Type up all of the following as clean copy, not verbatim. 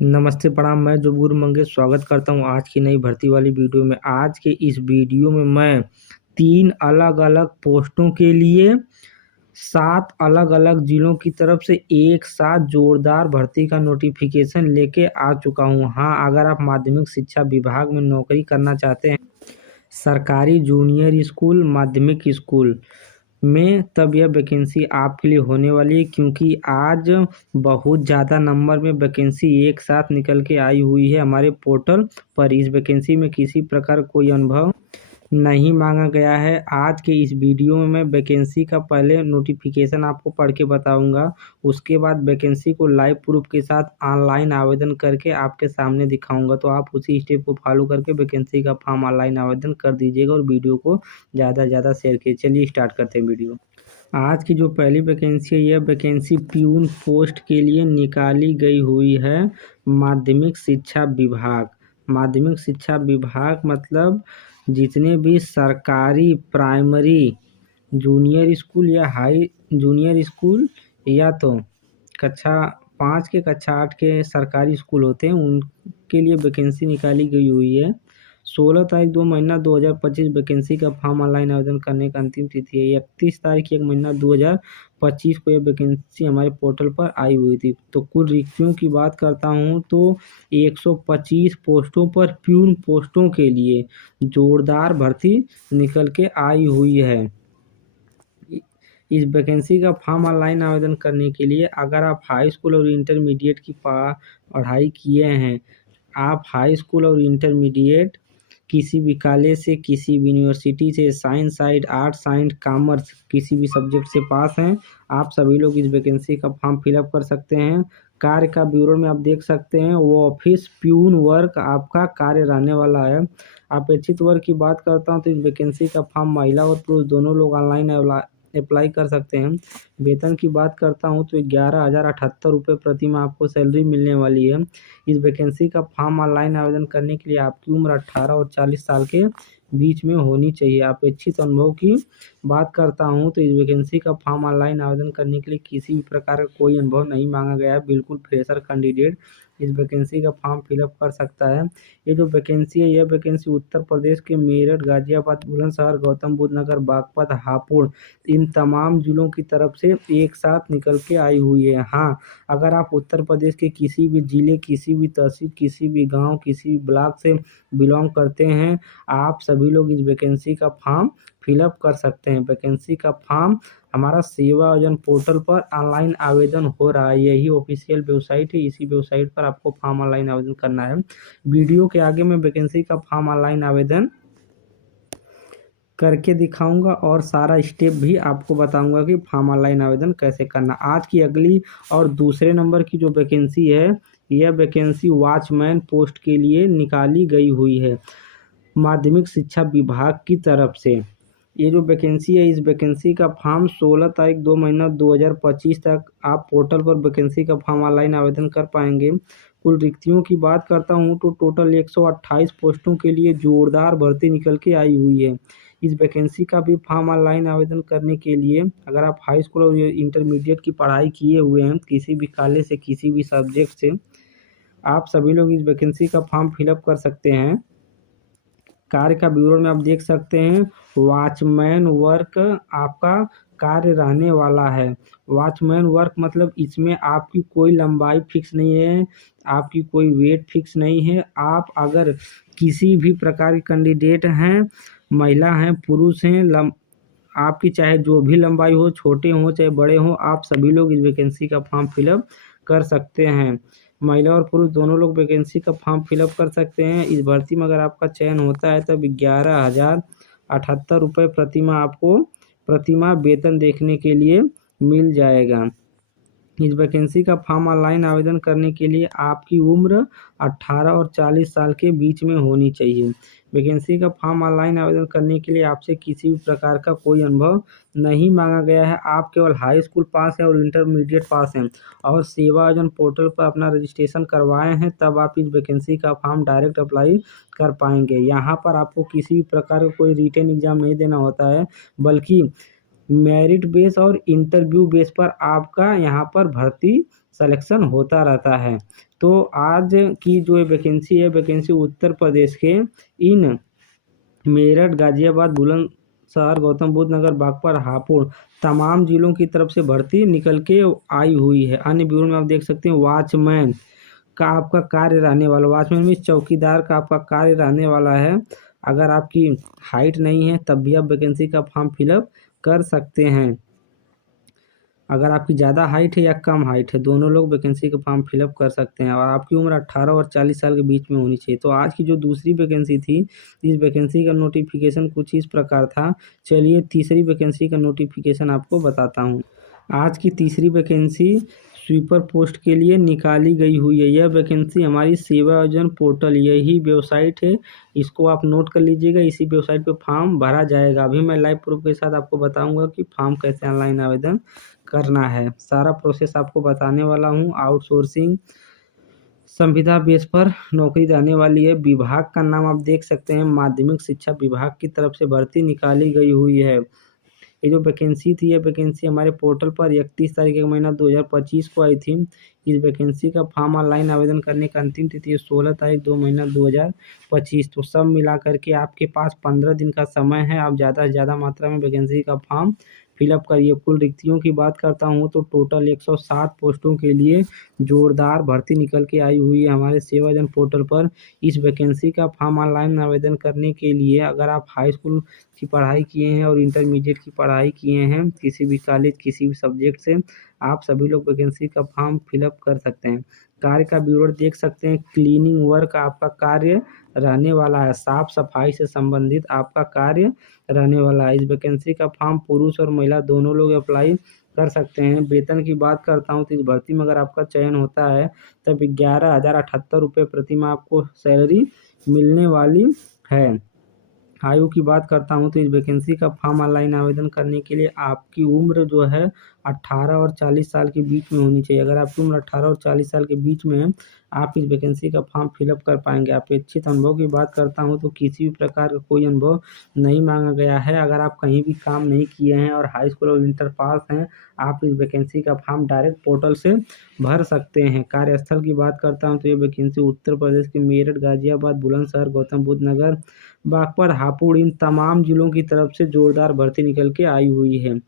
नमस्ते प्रणाम। मैं जुबूर मंगे स्वागत करता हूँ आज की नई भर्ती वाली वीडियो में। आज के इस वीडियो में मैं 3 अलग-अलग पोस्टों के लिए 7 अलग-अलग जिलों की तरफ से एक साथ जोरदार भर्ती का नोटिफिकेशन लेके आ चुका हूँ। हाँ, अगर आप माध्यमिक शिक्षा विभाग में नौकरी करना चाहते हैं, सरकारी जूनियर स्कूल, माध्यमिक स्कूल में, तब यह वैकेंसी आपके लिए होने वाली है, क्योंकि आज बहुत ज़्यादा नंबर में वैकेंसी एक साथ निकल के आई हुई है हमारे पोर्टल पर। इस वैकेंसी में किसी प्रकार कोई अनुभव नहीं मांगा गया है। आज के इस वीडियो में मैं वैकेंसी का पहले नोटिफिकेशन आपको पढ़ के बताऊंगा, उसके बाद वैकेंसी को लाइव प्रूफ के साथ ऑनलाइन आवेदन करके आपके सामने दिखाऊंगा। तो आप उसी स्टेप को फॉलो करके वैकेंसी का फॉर्म ऑनलाइन आवेदन कर दीजिएगा और वीडियो को ज़्यादा से ज़्यादा शेयर कीजिए। चलिए स्टार्ट करते हैं वीडियो। आज की जो पहली वैकेंसी है, यह वैकेंसी प्यून पोस्ट के लिए निकाली गई हुई है माध्यमिक शिक्षा विभाग। माध्यमिक शिक्षा विभाग मतलब जितने भी सरकारी प्राइमरी जूनियर स्कूल या हाई जूनियर स्कूल या तो कक्षा 5 के कक्षा 8 के सरकारी स्कूल होते हैं, उनके लिए वैकेंसी निकाली गई हुई है। 16 तारीख 2 महीना 2025 वैकेंसी का फॉर्म ऑनलाइन आवेदन करने का अंतिम तिथि है। 31 तारीख 1 महीना 2025 को यह वैकेंसी हमारे पोर्टल पर आई हुई थी। तो कुल रिक्तियों की बात करता हूँ तो 125 पोस्टों पर प्यून पोस्टों के लिए जोरदार भर्ती निकल के आई हुई है। इस वैकेंसी का फॉर्म ऑनलाइन आवेदन करने के लिए अगर आप हाई स्कूल और इंटरमीडिएट की पढ़ाई किए हैं, आप हाई स्कूल और इंटरमीडिएट किसी भी कॉलेज से, किसी भी यूनिवर्सिटी से, science side, art science, commerce किसी भी सब्जेक्ट से पास हैं, आप सभी लोग इस वैकेंसी का फॉर्म फिलअप कर सकते हैं। कार्य का विवरण में आप देख सकते हैं, वो ऑफिस प्यून वर्क आपका कार्य रहने वाला है। अपेक्षित वर्ग की बात करता हूँ तो इस वैकेंसी का फॉर्म महिला और पुरुष दोनों लोग ऑनलाइन अप्लाई कर सकते हैं। वेतन की बात करता हूँ तो 11,078 रुपये प्रति माह आपको सैलरी मिलने वाली है। इस वैकेंसी का फॉर्म ऑनलाइन आवेदन करने के लिए आपकी उम्र 18 और 40 साल के बीच में होनी चाहिए। अपेक्षित अनुभव की बात करता हूँ तो इस वैकेंसी का फॉर्म ऑनलाइन आवेदन करने के लिए किसी भी प्रकार का कोई अनुभव नहीं मांगा गया है। बिल्कुल फ्रेशर कैंडिडेट इस वैकेंसी का फॉर्म फिलअप कर सकता है। ये जो वैकेंसी है, यह वैकेंसी उत्तर प्रदेश के मेरठ, गाजियाबाद, बुलंदशहर, गौतम बुद्ध नगर, बागपत, हापुड़, इन तमाम जिलों की तरफ से एक साथ निकल के आई हुई है। हाँ, अगर आप उत्तर प्रदेश के किसी भी जिले, किसी भी तहसील, किसी भी गांव, किसी भी ब्लॉक से बिलोंग करते हैं, आप सभी लोग इस वैकेंसी का फॉर्म फिलअप कर सकते हैं। वैकेंसी का फॉर्म हमारा सेवा योजना पोर्टल पर ऑनलाइन आवेदन हो रहा है। यही ऑफिशियल वेबसाइट है, इसी वेबसाइट पर आपको फॉर्म ऑनलाइन आवेदन करना है। वीडियो के आगे मैं वैकेंसी का फॉर्म ऑनलाइन आवेदन करके दिखाऊंगा और सारा स्टेप भी आपको बताऊंगा कि फॉर्म ऑनलाइन आवेदन कैसे करना। आज की अगली और दूसरे नंबर की जो वैकेंसी है, यह वैकेंसी वॉचमैन पोस्ट के लिए निकाली गई हुई है माध्यमिक शिक्षा विभाग की तरफ से। ये जो वैकेंसी है, इस वैकेंसी का फॉर्म 16 तारीख 2 महीना 2025 तक आप पोर्टल पर वैकेंसी का फॉर्म ऑनलाइन आवेदन कर पाएंगे। कुल रिक्तियों की बात करता हूँ तो टोटल 128 पोस्टों के लिए जोरदार भर्ती निकल के आई हुई है। इस वैकेंसी का भी फॉर्म ऑनलाइन आवेदन करने के लिए अगर आप हाई स्कूल और इंटरमीडिएट की पढ़ाई किए हुए हैं, किसी भी कॉलेज से, किसी भी सब्जेक्ट से, आप सभी लोग इस वैकेंसी का फॉर्म फिलअप कर सकते हैं। कार्य का विवरण में आप देख सकते हैं, वॉचमैन वर्क आपका कार्य रहने वाला है। वॉचमैन वर्क मतलब इसमें आपकी कोई लंबाई फिक्स नहीं है, आपकी कोई वेट फिक्स नहीं है। आप अगर किसी भी प्रकार के कैंडिडेट हैं, महिला हैं, पुरुष हैं, आपकी चाहे जो भी लंबाई हो, छोटे हों चाहे बड़े हों, आप सभी लोग इस वैकेंसी का फॉर्म फिलअप कर सकते हैं। महिला और पुरुष दोनों लोग वैकेंसी का फॉर्म फिलअप कर सकते हैं। इस भर्ती में अगर आपका चयन होता है तब 11,078 रुपये प्रति माह आपको प्रति माह वेतन देखने के लिए मिल जाएगा। इस वैकेंसी का फॉर्म ऑनलाइन आवेदन करने के लिए आपकी उम्र 18 और 40 साल के बीच में होनी चाहिए। वैकेंसी का फॉर्म ऑनलाइन आवेदन करने के लिए आपसे किसी भी प्रकार का कोई अनुभव नहीं मांगा गया है। आप केवल हाई स्कूल पास है और इंटरमीडिएट पास हैं और सेवा योजना पोर्टल पर अपना रजिस्ट्रेशन करवाए हैं, तब आप इस वैकेंसी का फॉर्म डायरेक्ट अप्लाई कर पाएंगे। यहाँ पर आपको किसी भी प्रकार का कोई रिटन एग्जाम नहीं देना होता है, बल्कि मेरिट बेस और इंटरव्यू बेस पर आपका यहाँ पर भर्ती सिलेक्शन होता रहता है। तो आज की जो वैकेंसी है, वैकेंसी उत्तर प्रदेश के इन मेरठ, गाजियाबाद, बुलंदशहर, गौतम बुद्ध नगर, बागपत, हापुड़ तमाम जिलों की तरफ से भर्ती निकल के आई हुई है। अन्य ब्यूरो में आप देख सकते हैं वॉचमैन का आपका कार्य रहने वाला, वॉचमैन में चौकीदार का आपका कार्य रहने वाला है। अगर आपकी हाइट नहीं है तब भी आप वैकेंसी का फॉर्म फिलअप कर सकते हैं। अगर आपकी ज़्यादा हाइट है या कम हाइट है, दोनों लोग वैकेंसी का फॉर्म फिलअप कर सकते हैं और आपकी उम्र 18 और 40 साल के बीच में होनी चाहिए। तो आज की जो दूसरी वैकेंसी थी, इस वैकेंसी का नोटिफिकेशन कुछ इस प्रकार था। चलिए तीसरी वैकेंसी का नोटिफिकेशन आपको बताता हूँ। आज की तीसरी वैकेंसी स्वीपर पोस्ट के लिए निकाली गई हुई है। यह वैकेंसी हमारी सेवा योजन पोर्टल, यही वेबसाइट है, इसको आप नोट कर लीजिएगा। इसी वेबसाइट पे फॉर्म भरा जाएगा। अभी मैं लाइव प्रूफ के साथ आपको बताऊंगा कि फॉर्म कैसे ऑनलाइन आवेदन करना है। सारा प्रोसेस आपको बताने वाला हूँ। आउटसोर्सिंग संविदा बेस पर नौकरी रहने वाली है। विभाग का नाम आप देख सकते हैं, माध्यमिक शिक्षा विभाग की तरफ से भर्ती निकाली गई हुई है। ये जो वैकेंसी थी, ये वैकेंसी हमारे पोर्टल पर 31 तारीख के महीना 2025 को आई थी। इस वैकेंसी का फॉर्म ऑनलाइन आवेदन करने का अंतिम तिथि है 16 तारीख 2 महीना 2025। तो सब मिला करके आपके पास 15 दिन का समय है। आप ज़्यादा से ज़्यादा मात्रा में वैकेंसी का फॉर्म फिलअप करिए। कुल रिक्तियों की बात करता हूँ तो टोटल 107 पोस्टों के लिए जोरदार भर्ती निकल के आई हुई है हमारे सेवाजन पोर्टल पर। इस वैकेंसी का फॉर्म ऑनलाइन आवेदन करने के लिए अगर आप हाई स्कूल की पढ़ाई किए हैं और इंटरमीडिएट की पढ़ाई किए हैं किसी भी कॉलेज किसी भी सब्जेक्ट से, आप सभी लोग वैकेंसी का फॉर्म फिलअप कर सकते हैं। कार्य का ब्यूरो देख सकते हैं, क्लीनिंग वर्क आपका कार्य रहने वाला है। साफ सफाई से संबंधित आपका कार्य रहने वाला है। इस वैकेंसी का फॉर्म पुरुष और महिला दोनों लोग अप्लाई कर सकते हैं। वेतन की बात करता हूँ तो इस भर्ती में अगर आपका चयन होता है तब 11,078 रुपये प्रति माह आपको सैलरी मिलने वाली है। आयु की बात करता हूँ तो इस वैकेंसी का फॉर्म ऑनलाइन आवेदन करने के लिए आपकी उम्र जो है 18 और 40 साल के बीच में होनी चाहिए। अगर आपकी उम्र 18 और 40 साल के बीच में है, आप इस वैकेंसी का फॉर्म फिलअप कर पाएंगे। अपेक्षित अनुभव की बात करता हूँ तो किसी भी प्रकार का कोई अनुभव नहीं मांगा गया है। अगर आप कहीं भी काम नहीं किए हैं और हाई स्कूल और इंटर पास हैं, आप इस वैकेंसी का फॉर्म डायरेक्ट पोर्टल से भर सकते हैं। कार्यस्थल की बात करता हूँ तो ये वैकेंसी उत्तर प्रदेश के मेरठ, गाजियाबाद, बुलंदशहर, गौतम बुद्ध नगर, बागपत, हापुड़ इन तमाम जिलों की तरफ से जोरदार भर्ती निकल के आई हुई है।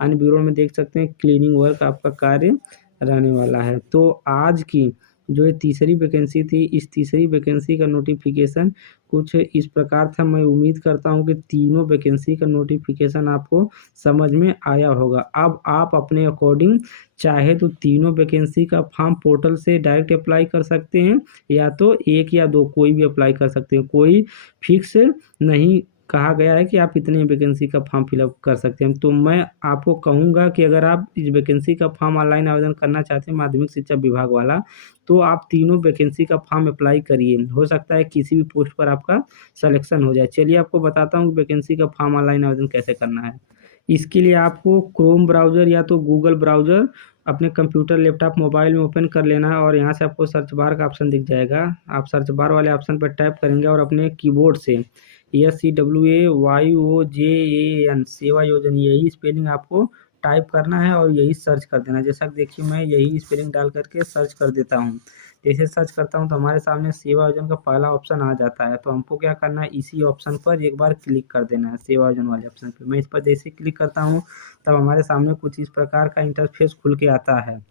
अन्य ब्यूरो में देख सकते हैं क्लीनिंग वर्क आपका कार्य रहने वाला है। तो आज की जो ये तीसरी वैकेंसी थी, इस तीसरी वैकेंसी का नोटिफिकेशन कुछ इस प्रकार था। मैं उम्मीद करता हूँ कि तीनों वैकेंसी का नोटिफिकेशन आपको समझ में आया होगा। अब आप अपने अकॉर्डिंग चाहे तो तीनों वैकेंसी का फॉर्म पोर्टल से डायरेक्ट अप्लाई कर सकते हैं या तो एक या दो कोई भी अप्लाई कर सकते हैं। कोई फिक्स नहीं कहा गया है कि आप इतने वैकेंसी का फॉर्म फिलअप कर सकते हैं। तो मैं आपको कहूँगा कि अगर आप इस वैकेंसी का फॉर्म ऑनलाइन आवेदन करना चाहते हैं माध्यमिक शिक्षा विभाग वाला, तो आप तीनों वैकेंसी का फॉर्म अप्लाई करिए। हो सकता है किसी भी पोस्ट पर आपका सिलेक्शन हो जाए। चलिए आपको बताता हूँ वैकेंसी का फॉर्म ऑनलाइन आवेदन कैसे करना है। इसके लिए आपको क्रोम ब्राउज़र या तो गूगल ब्राउज़र अपने कंप्यूटर, लैपटॉप, मोबाइल में ओपन कर लेना है और यहाँ से आपको सर्च बार का ऑप्शन दिख जाएगा। आप सर्च बार वाले ऑप्शन पर टाइप करेंगे और अपने कीबोर्ड से SEWAYOJAN सेवा योजन यही स्पेलिंग आपको टाइप करना है और यही सर्च कर देना। जैसा कि देखिए मैं यही स्पेलिंग डाल करके सर्च कर देता हूँ। जैसे सर्च करता हूँ तो हमारे सामने सेवा योजन का पहला ऑप्शन आ जाता है। तो हमको क्या करना है, इसी ऑप्शन पर एक बार क्लिक कर देना है, सेवा योजन वाले ऑप्शन पर। मैं इस पर जैसे क्लिक करता हूँ तब हमारे सामने कुछ इस प्रकार का इंटरफेस खुल के आता है।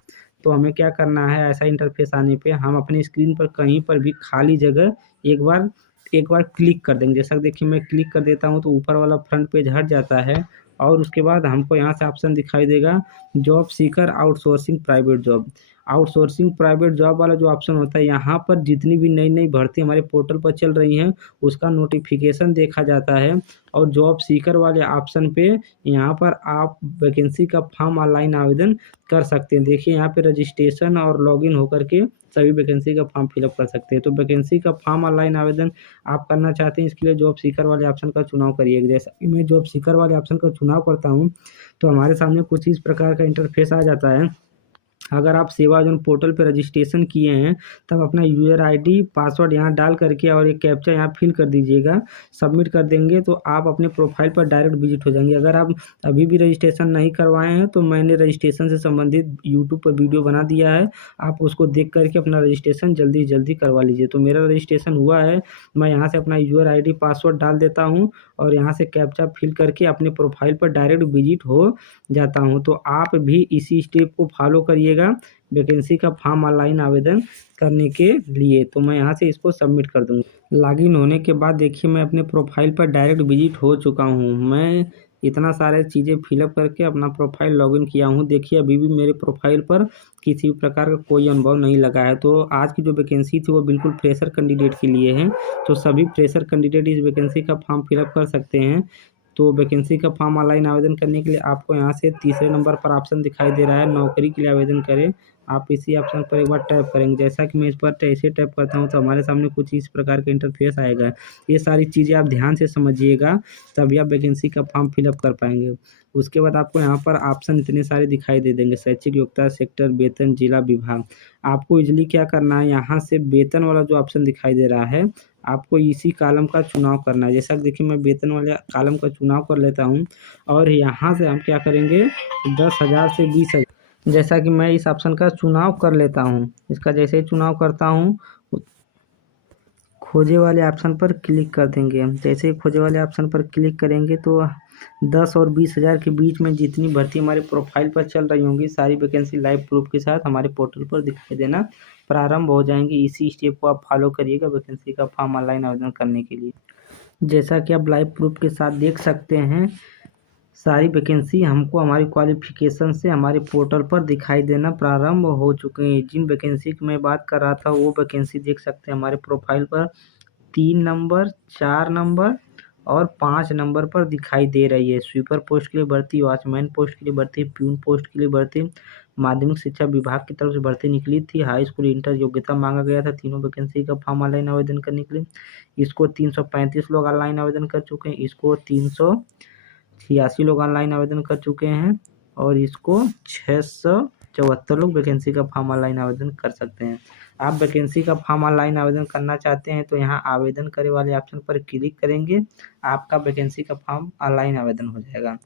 तो हमें क्या करना है, ऐसा इंटरफेस आने पे हम अपनी स्क्रीन पर कहीं पर भी खाली जगह एक बार क्लिक कर देंगे। जैसा देखिए मैं क्लिक कर देता हूँ तो ऊपर वाला फ्रंट पेज हट जाता है और उसके बाद हमको यहाँ से ऑप्शन दिखाई देगा job seeker outsourcing private job. Outsourcing private job वाला जो ऑप्शन होता है, यहाँ पर जितनी भी नई नई भर्ती हमारे पोर्टल पर चल रही हैं उसका नोटिफिकेशन देखा जाता है। और जॉब सीकर वाले ऑप्शन पे यहाँ पर आप वैकेंसी का फॉर्म ऑनलाइन आवेदन कर सकते हैं। देखिए यहाँ पे रजिस्ट्रेशन और लॉगिन होकर के सभी वैकेंसी का फॉर्म फिलअप कर सकते हैं। तो वैकेंसी का फॉर्म ऑनलाइन आवेदन आप करना चाहते हैं, इसके लिए जॉब सीकर वाले ऑप्शन का चुनाव करिए। जैसा कि मैं जॉब सीकर वाले ऑप्शन का चुनाव करता हूँ तो हमारे सामने कुछ इस प्रकार का इंटरफेस आ जाता है। अगर आप सेवा योजना पोर्टल पर रजिस्ट्रेशन किए हैं तब अपना यूज़र आईडी पासवर्ड यहाँ डाल करके और एक कैप्चा यहाँ फिल कर दीजिएगा। सबमिट कर देंगे तो आप अपने प्रोफाइल पर डायरेक्ट विजिट हो जाएंगे। अगर आप अभी भी रजिस्ट्रेशन नहीं करवाए हैं तो मैंने रजिस्ट्रेशन से संबंधित यूट्यूब पर वीडियो बना दिया है, आप उसको देख करके अपना रजिस्ट्रेशन जल्दी से जल्दी करवा लीजिए। तो मेरा रजिस्ट्रेशन हुआ है, मैं यहाँ से अपना यूज़र आईडी पासवर्ड डाल देता हूँ और यहाँ से कैप्चा फिल करके अपने प्रोफाइल पर डायरेक्ट विजिट हो जाता हूँ। तो आप भी इसी स्टेप को फॉलो करिएगा वैकेंसी का फॉर्म ऑनलाइन आवेदन करने के लिए। तो मैं यहाँ से इसको सबमिट कर दूँगा। लॉगिन होने के बाद देखिए मैं अपने प्रोफाइल पर डायरेक्ट विजिट हो चुका हूँ। मैं इतना सारे चीज़ें फिलअप करके अपना प्रोफाइल लॉगिन किया हूँ। देखिए अभी भी मेरे प्रोफाइल पर किसी भी प्रकार का कोई अनुभव नहीं लगा है। तो आज की जो वैकेंसी थी वो बिल्कुल फ्रेशर कैंडिडेट के लिए है। तो सभी फ्रेशर कैंडिडेट इस वैकेंसी का फॉर्म फिलअप कर सकते हैं। तो वैकेंसी का फॉर्म ऑनलाइन आवेदन करने के लिए आपको यहाँ से तीसरे नंबर पर ऑप्शन दिखाई दे रहा है, नौकरी के लिए आवेदन करें। आप इसी ऑप्शन पर एक बार टैप करेंगे। जैसा कि मैं इस पर ऐसे टैप करता हूँ तो हमारे सामने कुछ इस प्रकार का इंटरफेस आएगा। ये सारी चीज़ें आप ध्यान से समझिएगा, तभी आप वैकेंसी का फॉर्म फिलअप कर पाएंगे। उसके बाद आपको यहाँ पर ऑप्शन इतने सारे दिखाई दे देंगे, शैक्षिक योग्यता, सेक्टर, वेतन, जिला, विभाग। आपको इजली क्या करना है, यहाँ से वेतन वाला जो ऑप्शन दिखाई दे रहा है आपको इसी कॉलम का चुनाव करना है। जैसा कि देखिए मैं वेतन वाले कॉलम का चुनाव कर लेता हूँ और यहाँ से हम क्या करेंगे 10,000 से 20,000। जैसा कि मैं इस ऑप्शन का चुनाव कर लेता हूँ, इसका जैसे ही चुनाव करता हूँ खोजे वाले ऑप्शन पर क्लिक कर देंगे। जैसे ही खोजे वाले ऑप्शन पर क्लिक करेंगे तो 10 और 20,000 के बीच में जितनी भर्ती हमारे प्रोफाइल पर चल रही होंगी सारी वैकेंसी लाइव प्रूफ के साथ हमारे पोर्टल पर दिखाई देना प्रारंभ हो जाएंगी। इसी स्टेप को आप फॉलो करिएगा वैकेंसी का फॉर्म ऑनलाइन आवेदन करने के लिए। जैसा कि आप लाइव प्रूफ के साथ देख सकते हैं सारी वैकेंसी हमको हमारी क्वालिफिकेशन से हमारे पोर्टल पर दिखाई देना प्रारंभ हो चुके हैं। जिन वैकेंसी की मैं बात कर रहा था वो वैकेंसी देख सकते हैं हमारे प्रोफाइल पर 3 नंबर, 4 नंबर और 5 नंबर पर दिखाई दे रही है। स्वीपर पोस्ट के लिए भर्ती, वॉचमैन पोस्ट के लिए भर्ती, प्यून पोस्ट के लिए भर्ती, माध्यमिक शिक्षा विभाग की तरफ से भर्ती निकली थी। हाई स्कूल इंटर योग्यता मांगा गया था तीनों वैकेंसी का फॉर्म ऑनलाइन आवेदन करने के लिए। इसको 335 लोग ऑनलाइन आवेदन कर चुके हैं, इसको 386 लोग ऑनलाइन आवेदन कर चुके हैं और इसको 674 लोग वैकेंसी का फॉर्म ऑनलाइन आवेदन कर सकते हैं। आप वैकेंसी का फॉर्म ऑनलाइन आवेदन करना चाहते हैं तो यहाँ आवेदन करे वाले ऑप्शन पर क्लिक करेंगे, आपका वैकेंसी का फॉर्म ऑनलाइन आवेदन हो जाएगा।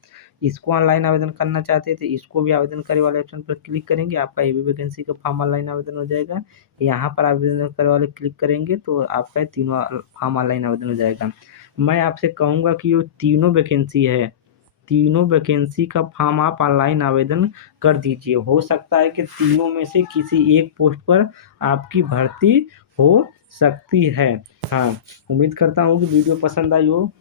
इसको ऑनलाइन आवेदन करना चाहते हैं तो इसको भी आवेदन करे वाले ऑप्शन पर क्लिक करेंगे, आपका ये भी वैकेंसी का फॉर्म ऑनलाइन आवेदन हो जाएगा। यहाँ पर आवेदन करे वाले क्लिक करेंगे तो आपका तीनों फॉर्म ऑनलाइन आवेदन हो जाएगा। मैं आपसे कहूँगा कि ये तीनों वैकेंसी है, तीनों वैकेंसी का फॉर्म आप ऑनलाइन आवेदन कर दीजिए। हो सकता है कि तीनों में से किसी एक पोस्ट पर आपकी भर्ती हो सकती है। हाँ, उम्मीद करता हूँ कि वीडियो पसंद आई हो।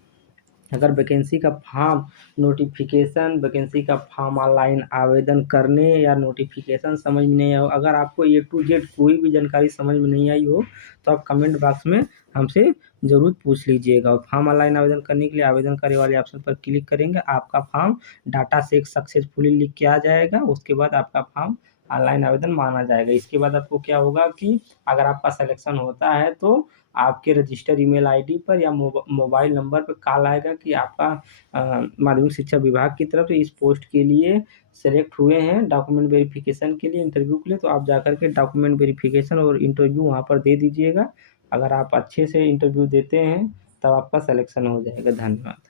अगर वैकेंसी का फॉर्म नोटिफिकेशन वैकेंसी का फॉर्म ऑनलाइन आवेदन करने या नोटिफिकेशन समझ में नहीं आया, अगर आपको A to Z कोई भी जानकारी समझ में नहीं आई हो तो आप कमेंट बॉक्स में हमसे ज़रूर पूछ लीजिएगा। फॉर्म ऑनलाइन आवेदन करने के लिए आवेदन करे वाले ऑप्शन पर क्लिक करेंगे, आपका फॉर्म डाटा से सक्सेसफुली लिख के आ जाएगा। उसके बाद आपका फॉर्म ऑनलाइन आवेदन माना जाएगा। इसके बाद आपको क्या होगा कि अगर आपका सिलेक्शन होता है तो आपके रजिस्टर ईमेल आईडी पर या मोबाइल नंबर पर कॉल आएगा कि आपका माध्यमिक शिक्षा विभाग की तरफ से इस पोस्ट के लिए सेलेक्ट हुए हैं डॉक्यूमेंट वेरिफिकेशन के लिए, इंटरव्यू के लिए। तो आप जाकर के डॉक्यूमेंट वेरिफिकेशन और इंटरव्यू वहाँ पर दे दीजिएगा। अगर आप अच्छे से इंटरव्यू देते हैं तब आपका सिलेक्शन हो जाएगा। धन्यवाद।